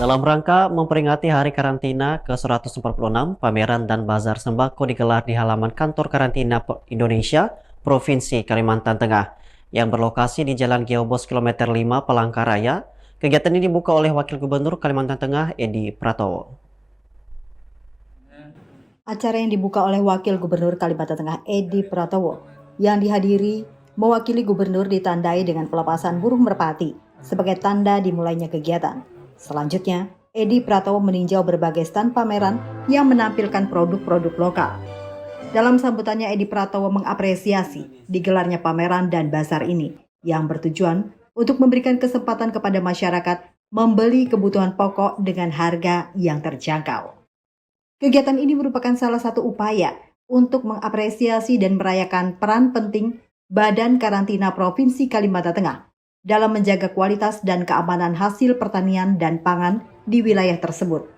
Dalam rangka memperingati Hari Karantina ke-146, pameran dan bazar sembako digelar di halaman kantor karantina Indonesia, Provinsi Kalimantan Tengah, yang berlokasi di Jalan Geobos kilometer 5 Palangkaraya. Kegiatan ini dibuka oleh Wakil Gubernur Kalimantan Tengah, Edi Pratowo. Acara yang dibuka oleh Wakil Gubernur Kalimantan Tengah, Edi Pratowo, yang dihadiri mewakili gubernur ditandai dengan pelepasan burung merpati sebagai tanda dimulainya kegiatan. Selanjutnya, Edi Pratowo meninjau berbagai stand pameran yang menampilkan produk-produk lokal. Dalam sambutannya, Edi Pratowo mengapresiasi digelarnya pameran dan bazar ini yang bertujuan untuk memberikan kesempatan kepada masyarakat membeli kebutuhan pokok dengan harga yang terjangkau. Kegiatan ini merupakan salah satu upaya untuk mengapresiasi dan merayakan peran penting Badan Karantina Provinsi Kalimantan Tengah dalam menjaga kualitas dan keamanan hasil pertanian dan pangan di wilayah tersebut.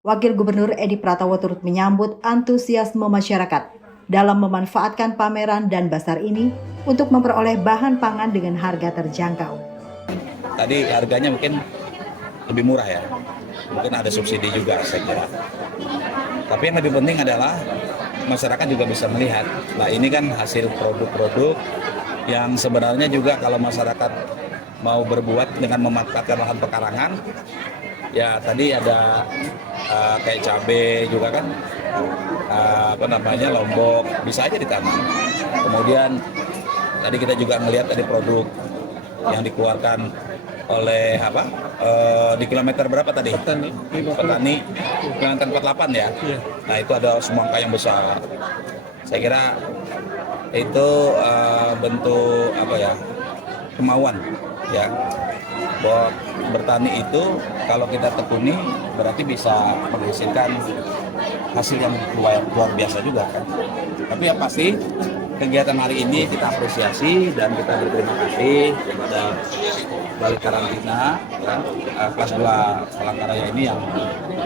Wakil Gubernur Edi Pratowo turut menyambut antusiasme masyarakat dalam memanfaatkan pameran dan bazar ini untuk memperoleh bahan pangan dengan harga terjangkau. Tadi harganya mungkin lebih murah ya, mungkin ada subsidi juga saya kira. Tapi yang lebih penting adalah masyarakat juga bisa melihat, nah ini kan hasil produk-produk yang sebenarnya juga kalau masyarakat mau berbuat dengan memanfaatkan lahan pekarangan, ya tadi ada kayak cabai juga kan, lombok bisa aja ditanam. Kemudian tadi kita juga melihat tadi produk yang dikeluarkan oleh di kilometer berapa tadi? Petani kilometer 48 ya. Nah itu ada semangka yang besar. Saya kira itu bentuk kemauan ya, bahwa bertani itu kalau kita tekuni berarti bisa menghasilkan hasil yang luar biasa juga kan. Tapi yang pasti kegiatan hari ini kita apresiasi dan kita berterima kasih kepada Balai Karantina ya, kelas 2 Palangkaraya ini yang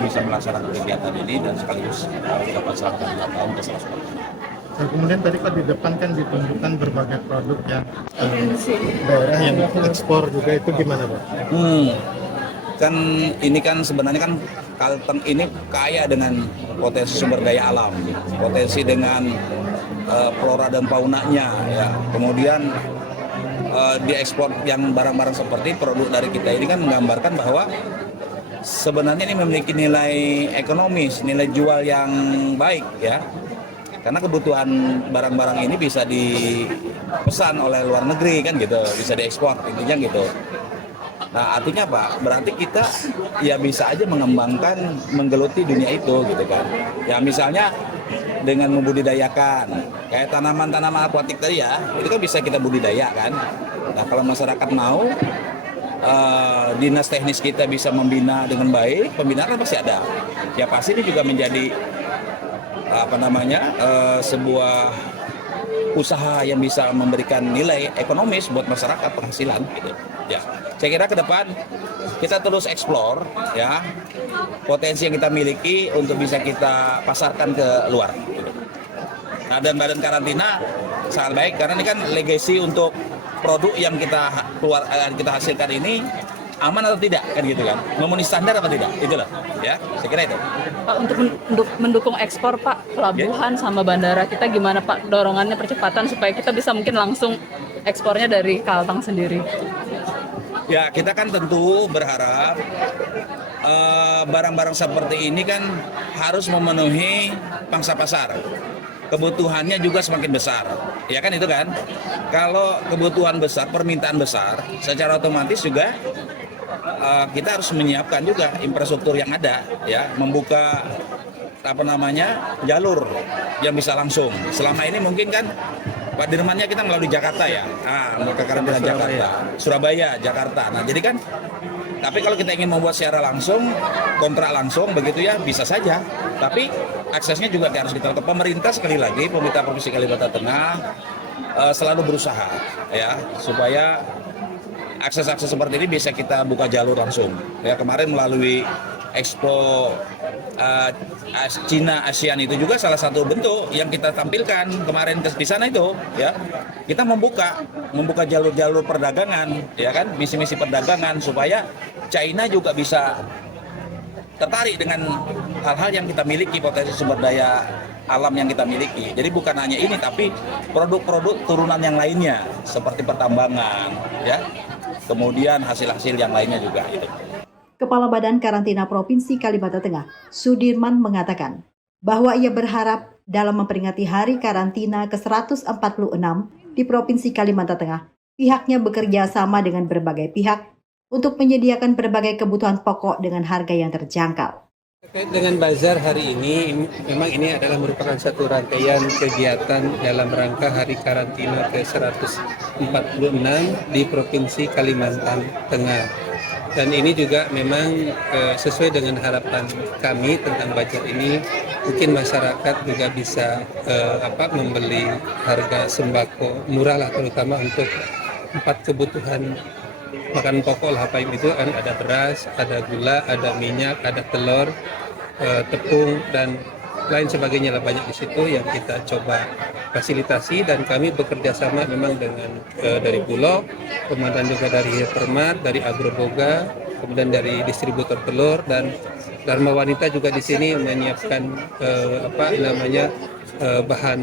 bisa melaksanakan kegiatan ini dan sekaligus dapat selamat tahun ke-146. Kemudian tadi Pak di depan kan ditunjukkan berbagai produk yang daerah yang ekspor juga, itu gimana Pak? Kan ini kan sebenarnya kan Kalteng ini kaya dengan potensi sumber daya alam, potensi dengan flora dan faunanya ya. Kemudian diekspor yang barang-barang seperti produk dari kita ini kan menggambarkan bahwa sebenarnya ini memiliki nilai ekonomis, nilai jual yang baik ya. Karena kebutuhan barang-barang ini bisa dipesan oleh luar negeri kan gitu, bisa diekspor intinya gitu. Nah artinya apa? Berarti kita ya bisa aja mengembangkan, menggeluti dunia itu gitu kan. Ya misalnya dengan membudidayakan kayak tanaman-tanaman akuatik tadi ya, itu kan bisa kita budidaya kan. Nah kalau masyarakat mau, dinas teknis kita bisa membina dengan baik, pembinaan kan pasti ada. Ya pasti ini juga menjadi sebuah usaha yang bisa memberikan nilai ekonomis buat masyarakat, penghasilan gitu. Ya, saya kira ke depan kita terus eksplor ya potensi yang kita miliki untuk bisa kita pasarkan ke luar. Gitu. Nah, dan Badan Karantina sangat baik karena ini kan legacy untuk produk yang kita hasilkan ini aman atau tidak kan gitu kan, memenuhi standar apa tidak, itulah ya, saya kira itu. Pak, untuk mendukung ekspor Pak, pelabuhan sama bandara kita gimana Pak, dorongannya percepatan supaya kita bisa mungkin langsung ekspornya dari Kalteng sendiri? Ya kita kan tentu berharap barang-barang seperti ini kan harus memenuhi pangsa pasar, kebutuhannya juga semakin besar, ya kan itu kan. Kalau kebutuhan besar, permintaan besar, secara otomatis juga kita harus menyiapkan juga infrastruktur yang ada, ya, membuka jalur yang bisa langsung. Selama ini mungkin kan Pak Dirmannya kita melalui Jakarta ya, ke karantina Jakarta, Surabaya, Jakarta. Nah jadi kan, tapi kalau kita ingin membuat secara langsung, kontrak langsung begitu ya bisa saja. Tapi aksesnya juga harus kita lakukan. Pemerintah sekali lagi, pemerintah Provinsi Kalimantan Tengah selalu berusaha ya supaya akses-akses seperti ini bisa kita buka jalur langsung. Ya kemarin melalui Expo Cina ASEAN itu juga salah satu bentuk yang kita tampilkan kemarin di sana itu ya. Kita membuka jalur-jalur perdagangan ya kan, misi-misi perdagangan supaya China juga bisa tertarik dengan hal-hal yang kita miliki, potensi sumber daya alam yang kita miliki. Jadi bukan hanya ini, tapi produk-produk turunan yang lainnya seperti pertambangan, ya, kemudian hasil-hasil yang lainnya juga. Gitu. Kepala Badan Karantina Provinsi Kalimantan Tengah, Sudirman, mengatakan bahwa ia berharap dalam memperingati Hari Karantina ke-146 di Provinsi Kalimantan Tengah, pihaknya bekerja sama dengan berbagai pihak untuk menyediakan berbagai kebutuhan pokok dengan harga yang terjangkau. Terkait dengan bazar hari ini, memang ini adalah merupakan satu rangkaian kegiatan dalam rangka Hari Karantina ke-146 di Provinsi Kalimantan Tengah. Dan ini juga memang sesuai dengan harapan kami tentang bazar ini, mungkin masyarakat juga bisa membeli harga sembako murah lah, terutama untuk 4 kebutuhan makan pokok lah, apa itu kan, ada beras, ada gula, ada minyak, ada telur, tepung dan lain sebagainya lah, banyak di situ yang kita coba fasilitasi. Dan kami bekerja sama memang dengan dari Bulog, kemudian juga dari Hypermart, dari Agroboga, kemudian dari distributor telur, dan Dharma Wanita juga di sini menyiapkan bahan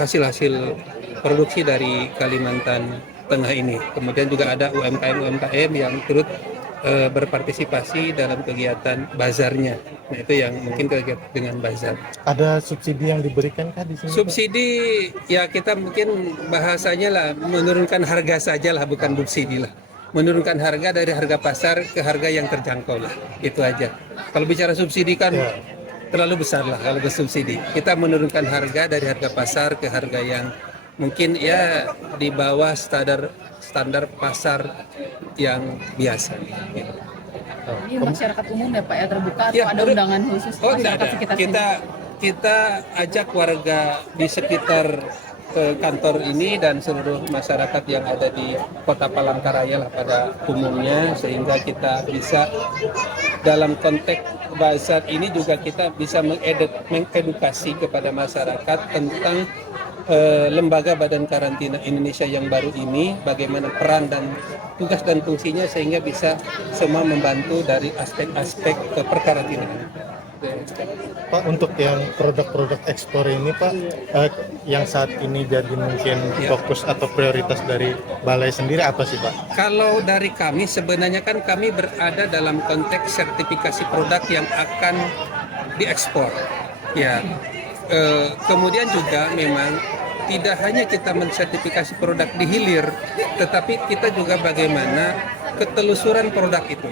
hasil-hasil produksi dari Kalimantan Tengah ini. Kemudian juga ada UMKM yang turut berpartisipasi dalam kegiatan bazarnya. Nah, itu yang mungkin kegiatan dengan bazar. Ada subsidi yang diberikan kah di sini? Subsidi ya kita mungkin bahasanya lah menurunkan harga saja lah, bukan subsidi lah. Menurunkan harga dari harga pasar ke harga yang terjangkau lah. Itu aja. Kalau bicara subsidi kan terlalu besar lah kalau ke subsidi. Kita menurunkan harga dari harga pasar ke harga yang mungkin ya di bawah standar pasar yang biasa. Gitu. Ini masyarakat umum ya Pak ya, terbuka atau Ya, ada undangan khusus tidak ada. sekitar sini? Kita ajak warga di sekitar kantor ini dan seluruh masyarakat yang ada di Kota Palangkaraya lah pada umumnya, sehingga kita bisa dalam konteks bazar ini juga kita bisa mengedukasi kepada masyarakat tentang lembaga Badan Karantina Indonesia yang baru ini, bagaimana peran dan tugas dan fungsinya, sehingga bisa semua membantu dari aspek-aspek perkarantinaan. Pak, untuk yang produk-produk ekspor ini Pak, yang saat ini jadi mungkin fokus atau prioritas dari Balai sendiri apa sih Pak? Kalau dari kami sebenarnya kan kami berada dalam konteks sertifikasi produk yang akan diekspor. Ya, kemudian juga memang tidak hanya kita mensertifikasi produk di hilir, tetapi kita juga bagaimana ketelusuran produk itu.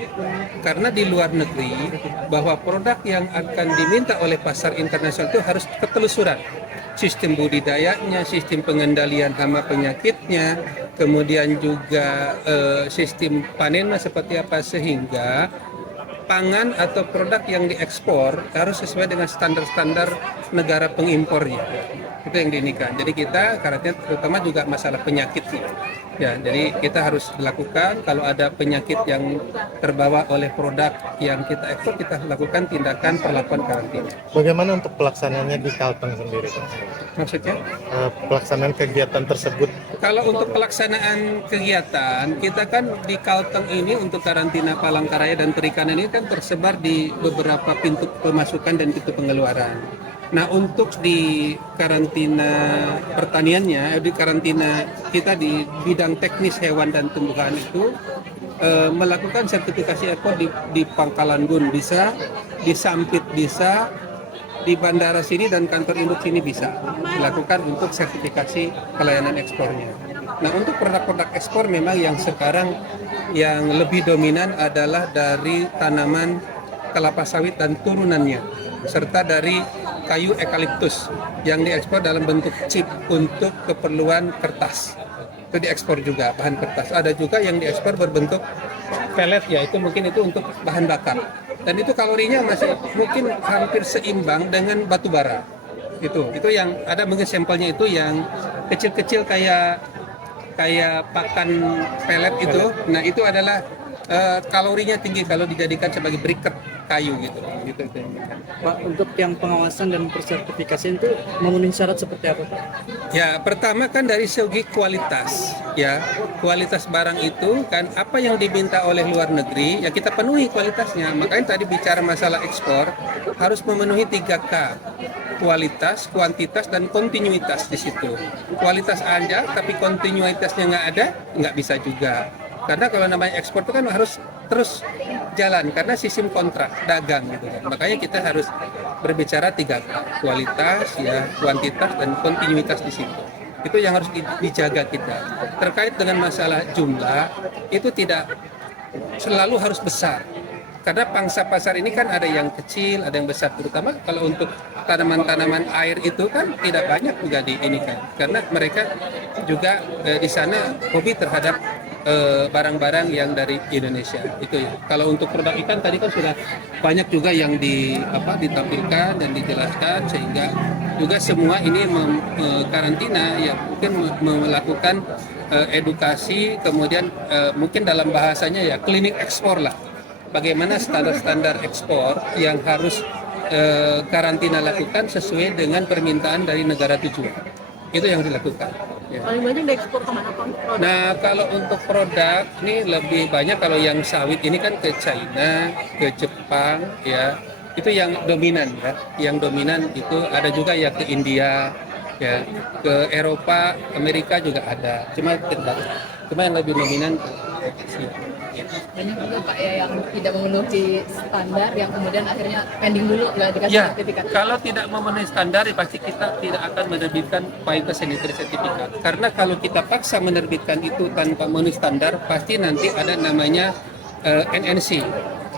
Karena di luar negeri, bahwa produk yang akan diminta oleh pasar internasional itu harus ketelusuran. Sistem budidayanya, sistem pengendalian hama penyakitnya, kemudian juga sistem panennya seperti apa, sehingga pangan atau produk yang diekspor harus sesuai dengan standar-standar negara pengimpornya. Itu yang diinikan. Jadi kita karantina terutama juga masalah penyakit sih. Ya, jadi kita harus lakukan kalau ada penyakit yang terbawa oleh produk yang kita ekspor, kita lakukan tindakan perlakuan karantina. Bagaimana untuk pelaksanaannya di Kalteng sendiri Pak? Maksudnya? Pelaksanaan kegiatan tersebut. Kalau untuk pelaksanaan kegiatan, kita kan di Kalteng ini untuk karantina Palangkaraya dan Perikanan ini kan tersebar di beberapa pintu pemasukan dan pintu pengeluaran. Nah, untuk di karantina pertaniannya, di karantina kita di bidang teknis hewan dan tumbuhan itu melakukan sertifikasi ekspor di Pangkalan Bun bisa, di Sampit bisa, di bandara sini dan kantor induk sini bisa dilakukan untuk sertifikasi pelayanan ekspornya. Nah, untuk produk-produk ekspor memang yang sekarang yang lebih dominan adalah dari tanaman kelapa sawit dan turunannya, serta dari kayu eukaliptus yang diekspor dalam bentuk chip untuk keperluan kertas. Itu diekspor juga bahan kertas. Ada juga yang diekspor berbentuk pelet, ya itu mungkin itu untuk bahan bakar. Dan itu kalorinya masih mungkin hampir seimbang dengan batu bara. Itu yang ada mungkin sampelnya itu yang kecil-kecil kayak pakan pelet itu. Nah, itu adalah kalorinya tinggi kalau dijadikan sebagai briket. kayu gitu. Gitu. Pak, untuk yang pengawasan dan persertifikasian itu memenuhi syarat seperti apa, Pak? Ya, pertama kan dari segi kualitas, ya. Kualitas barang itu kan apa yang diminta oleh luar negeri, ya kita penuhi kualitasnya. Makanya tadi bicara masalah ekspor harus memenuhi 3K. Kualitas, kuantitas, dan kontinuitas di situ. Kualitas ada, tapi kontinuitasnya nggak ada, nggak bisa juga. Karena kalau namanya ekspor itu kan harus terus jalan karena sistem kontrak dagang gitu kan. Makanya kita harus berbicara 3K, kualitas, ya, kuantitas, dan kontinuitas di situ. Itu yang harus dijaga kita. Terkait dengan masalah jumlah, itu tidak selalu harus besar. Karena pangsa pasar ini kan ada yang kecil, ada yang besar. Terutama kalau untuk tanaman-tanaman air itu kan tidak banyak juga di ini kan. Karena mereka juga di sana hobi terhadap barang-barang yang dari Indonesia itu ya. Kalau untuk produk ikan tadi kan sudah banyak juga yang ditampilkan dan dijelaskan sehingga juga semua ini karantina ya mungkin melakukan edukasi kemudian mungkin dalam bahasanya ya klinik ekspor lah. Bagaimana standar-standar ekspor yang harus karantina lakukan sesuai dengan permintaan dari negara tujuan. Itu yang dilakukan. Ya. Paling banyak diekspor kemana Pak? Nah, kalau untuk produk ini lebih banyak kalau yang sawit ini kan ke China, ke Jepang, ya itu yang dominan ya. Yang dominan itu ada juga ya ke India, ya ke Eropa, Amerika juga ada. Cuma yang lebih dominan ke Asia. Ya. Banyak juga Pak ya yang tidak memenuhi standar yang kemudian akhirnya pending dulu nggak dikasih Ya, sertifikat. kalau tidak memenuhi standar, pasti kita tidak akan menerbitkan phytosanitary certificate. Karena kalau kita paksa menerbitkan itu tanpa memenuhi standar, pasti nanti ada namanya NNC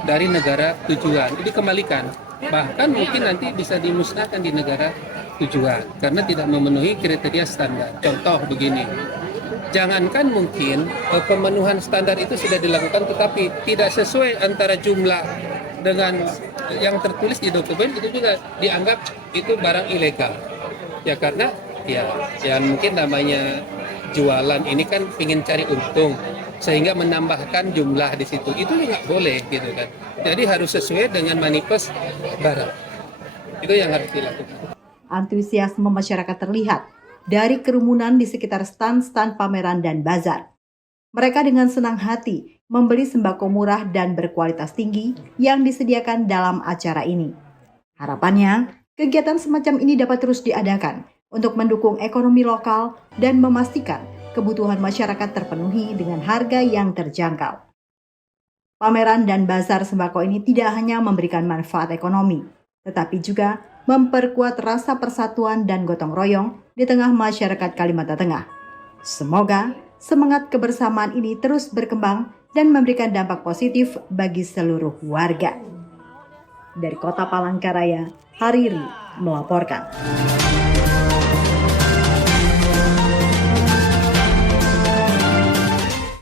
dari negara tujuan. Itu dikembalikan. Bahkan mungkin nanti bisa dimusnahkan di negara tujuan karena tidak memenuhi kriteria standar. Contoh begini. Jangankan mungkin pemenuhan standar itu sudah dilakukan tetapi tidak sesuai antara jumlah dengan yang tertulis di dokumen itu juga dianggap itu barang ilegal. Ya karena ya mungkin namanya jualan ini kan ingin cari untung sehingga menambahkan jumlah di situ. Itu nggak boleh gitu kan. Jadi harus sesuai dengan manifest barang. Itu yang harus dilakukan. Antusiasme masyarakat terlihat dari kerumunan di sekitar stand-stand pameran dan bazar. Mereka dengan senang hati membeli sembako murah dan berkualitas tinggi yang disediakan dalam acara ini. Harapannya, kegiatan semacam ini dapat terus diadakan untuk mendukung ekonomi lokal dan memastikan kebutuhan masyarakat terpenuhi dengan harga yang terjangkau. Pameran dan bazar sembako ini tidak hanya memberikan manfaat ekonomi, tetapi juga memperkuat rasa persatuan dan gotong royong di tengah masyarakat Kalimantan Tengah. Semoga semangat kebersamaan ini terus berkembang dan memberikan dampak positif bagi seluruh warga. Dari Kota Palangkaraya, Hariri melaporkan.